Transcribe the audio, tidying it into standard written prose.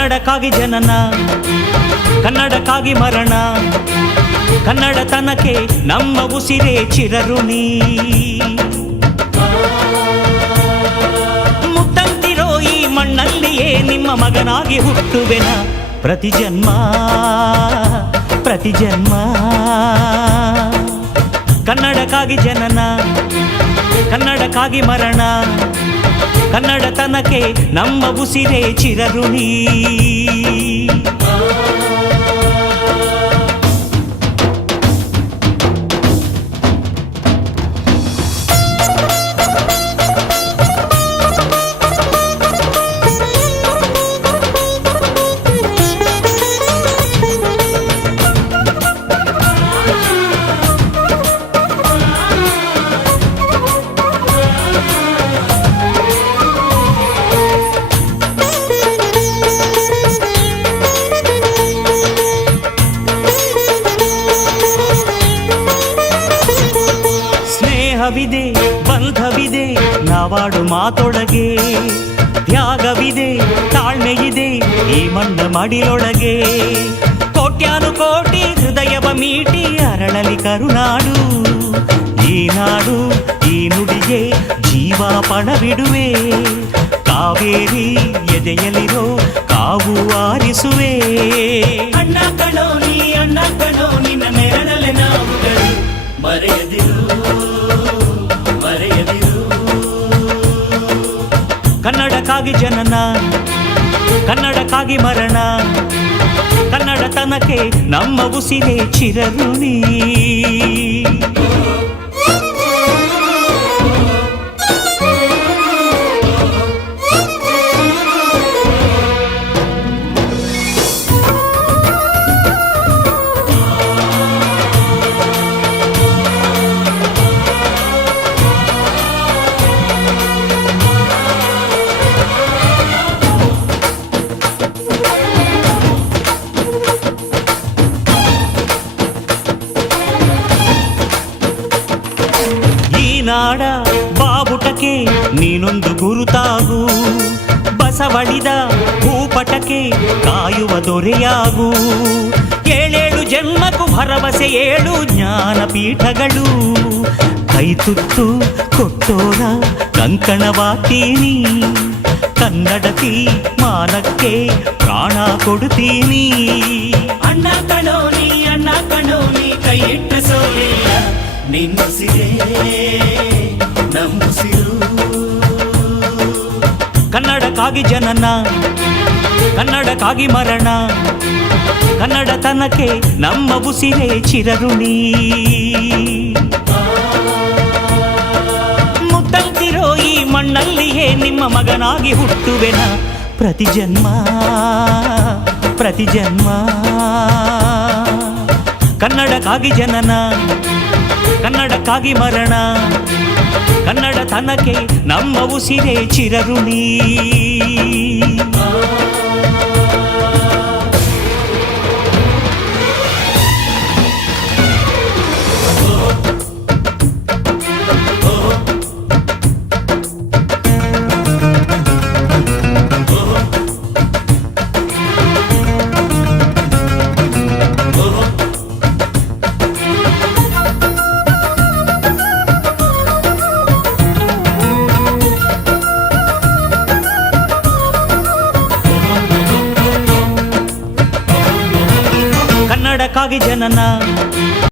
ಕನ್ನಡಕ್ಕಾಗಿ ಜನನ, ಕನ್ನಡಕ್ಕಾಗಿ ಮರಣ, ಕನ್ನಡತನಕ್ಕೆ ನಮ್ಮ ಉಸಿರೇ ಚಿರಋಣಿ. ಮುತ್ತಂತಿರೋ ಈ ಮಣ್ಣಲ್ಲಿಯೇ ನಿಮ್ಮ ಮಗನಾಗಿ ಹುಟ್ಟುವೆನ, ಪ್ರತಿ ಜನ್ಮ ಪ್ರತಿ ಜನ್ಮ. ಕನ್ನಡಕ್ಕಾಗಿ ಜನನ, ಕನ್ನಡಕ್ಕಾಗಿ ಮರಣ, ಕನ್ನಡತನಕ್ಕೆ ನಮ್ಮ ಉಸಿರೇ ಚಿರಋಣಿ. ಸ್ನೇಹವಿದೆ, ಬಂಧವಿದೆ ನಾವಾಡು ಮಾತೊಳಗೆ, ತ್ಯಾಗವಿದೆ, ತಾಳ್ಮೆಯಿದೆ ಈ ಮಣ್ಣ ಮಡಿಲೊಳಗೆ. ಕೋಟ್ಯಾನು ಕೋಟಿ ಹೃದಯವ ಮೀಟಿ ಅರಳಲಿ ಕರುನಾಡು. ಈ ನಾಡು ಈ ನುಡಿಗೆ ಜೀವ ಪಣವಿಡುವೆ, ಕಾವೇರಿ ಎದೆಯಲಿರೋ ಕಾವು ಆರಿಸುವೆ. ಅಣ್ಣ ಕಣೋ ನೀ, ಅಣ್ಣ ಕಣೋ ನಿನ್ನ ನೆರಳಲೆ ನಾವುಗಳು, ಮರೆಯದಿರು ಮರೆಯದಿರು. ಕನ್ನಡಕ್ಕಾಗಿ ಜನನ, ಕನ್ನಡಕ್ಕಾಗಿ ಮರಣ, ಕನ್ನಡತನಕ್ಕೆ ನಮ್ಮ ಉಸಿರೇ ಚಿರಋಣಿ. ನಾಡ ಬಾವುಟಕ್ಕೆ ನೀನೊಂದು ಗುರುತಾಗು, ಬಸವಳಿದ ಭೂಪಟಕ್ಕೆ ಕಾಯುವ ದೊರೆಯಾಗು. ಏಳೇಳು ಜನ್ಮಕ್ಕೂ ಭರವಸೆ ಏಳು ಜ್ಞಾನಪೀಠಗಳು, ಕೈ ತುತ್ತು ಕೊಟ್ಟೋರ ಕಂಕಣವಾಗ್ತೀನಿ. ಕನ್ನಡತಿ ಮಾನಕ್ಕೆ ಪ್ರಾಣ ಕೊಡುತ್ತೀನಿ. ಅಣ್ಣ ಕಣೋ ನೀ, ಅಣ್ಣ ಕಣೋ ನೀ ಕೈ ಇಟ್ಟ ಸೋಲಿಲ್ಲ, ನಿನ್ನುಸಿರೇ ನಮ್ಮುಸಿರು. ಕನ್ನಡಕ್ಕಾಗಿ ಜನನ, ಕನ್ನಡಕ್ಕಾಗಿ ಮರಣ, ಕನ್ನಡತನಕ್ಕೆ ನಮ್ಮ ಉಸಿರೇ ಚಿರಋಣಿ. ಮುತ್ತಂತಿರೋ ಈ ಮಣ್ಣಲ್ಲಿಯೇ ನಿಮ್ಮ ಮಗನಾಗಿ ಹುಟ್ಟುವೆನ, ಪ್ರತಿ ಜನ್ಮ ಪ್ರತಿ ಜನ್ಮ. ಕನ್ನಡಕ್ಕಾಗಿ ಜನನ, ಕನ್ನಡಕ್ಕಾಗಿ ಮರಣ, ಕನ್ನಡತನಕ್ಕೆ ನಮ್ಮ ಉಸಿರೇ ಚಿರಋಣಿ. ಕನ್ನಡಕ್ಕಾಗಿ ಜನನ,